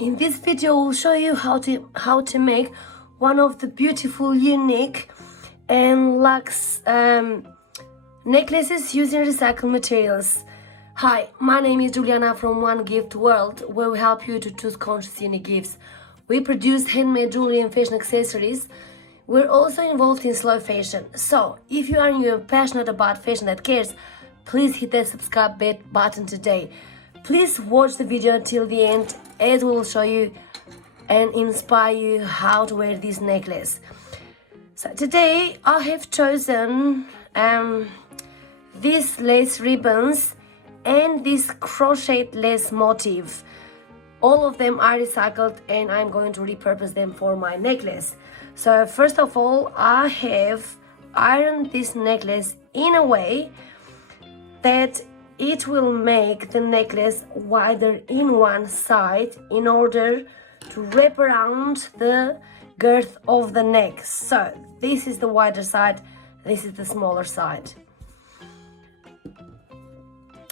In this video, I will show you how to make one of the beautiful, unique and luxe necklaces using recycled materials. Hi, my name is Juliana from One Gift World, where we help you to choose conscious, unique gifts. We produce handmade jewelry and fashion accessories. We're also involved in slow fashion. So, if you are new and passionate about fashion that cares, please hit that subscribe button today. Please watch the video until the end, as we will show you and inspire you how to wear this necklace. So today I have chosen these lace ribbons and this crochet lace motif. All of them are recycled and I'm going to repurpose them for my necklace. So first of all, I have ironed this necklace in a way that it will make the necklace wider in one side in order to wrap around the girth of the neck. So this is the wider side, this is the smaller side.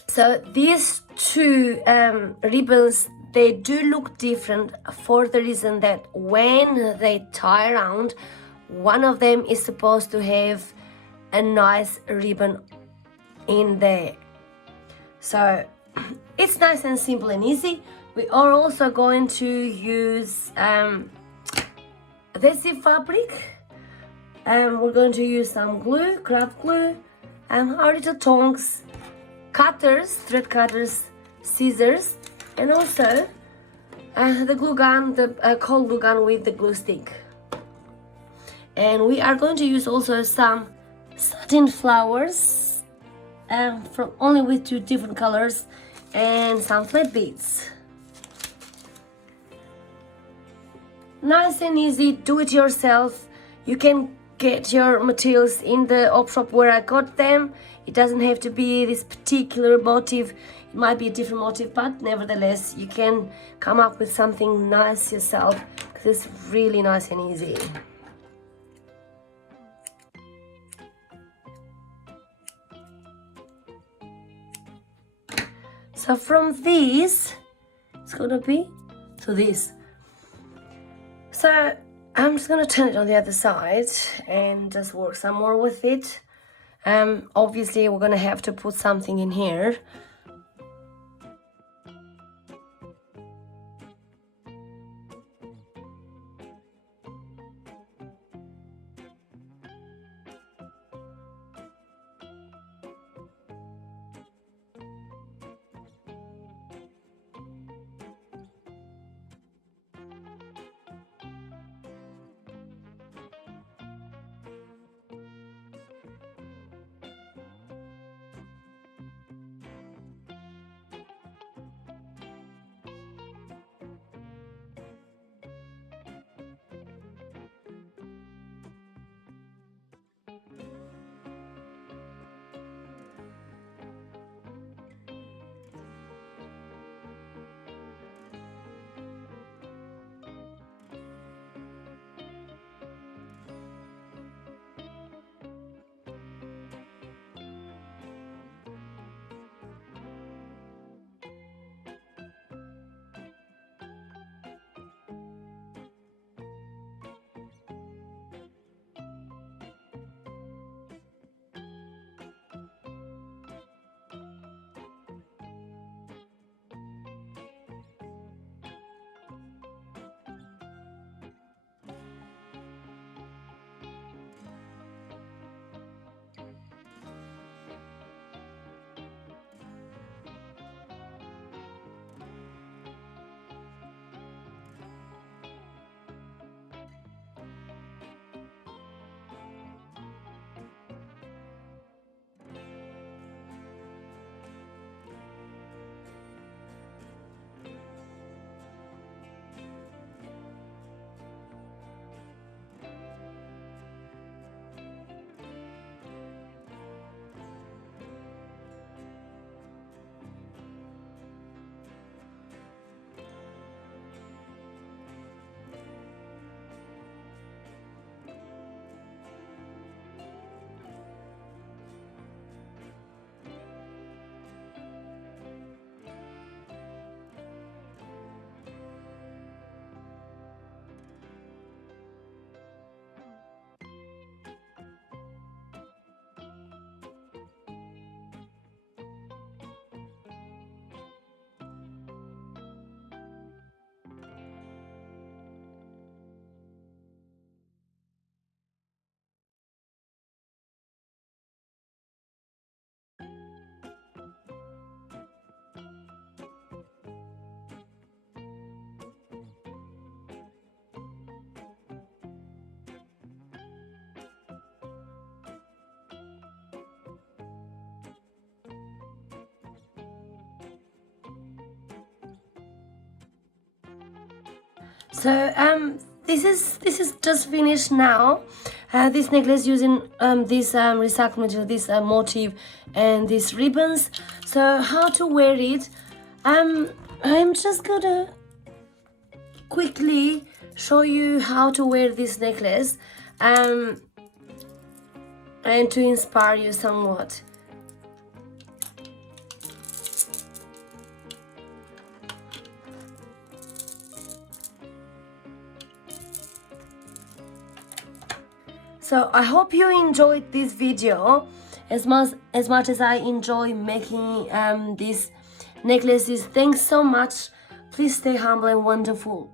So these two ribbons, they do look different for the reason that when they tie around, one of them is supposed to have a nice ribbon in there. So it's nice and simple and easy. We are also going to use adhesive fabric, and we're going to use some glue, craft glue, and our little tongs, cutters, thread cutters, scissors, and also the glue gun, the cold glue gun with the glue stick. And we are going to use also some satin flowers, from only with two different colors, and some flat beads. Nice and easy, do it yourself. You can get your materials in the op shop where I got them. It doesn't have to be this particular motif, it might be a different motif, but nevertheless you can come up with something nice yourself because it's really nice and easy. So from these, it's gonna be to this. So I'm just gonna turn it on the other side and just work some more with it. Obviously we're gonna have to put something in here. So this is just finished now. This necklace using this recycled material, this motif, and these ribbons. So how to wear it? I'm just gonna quickly show you how to wear this necklace, and to inspire you somewhat. So I hope you enjoyed this video as much as I enjoy making these necklaces. Thanks so much. Please stay humble and wonderful.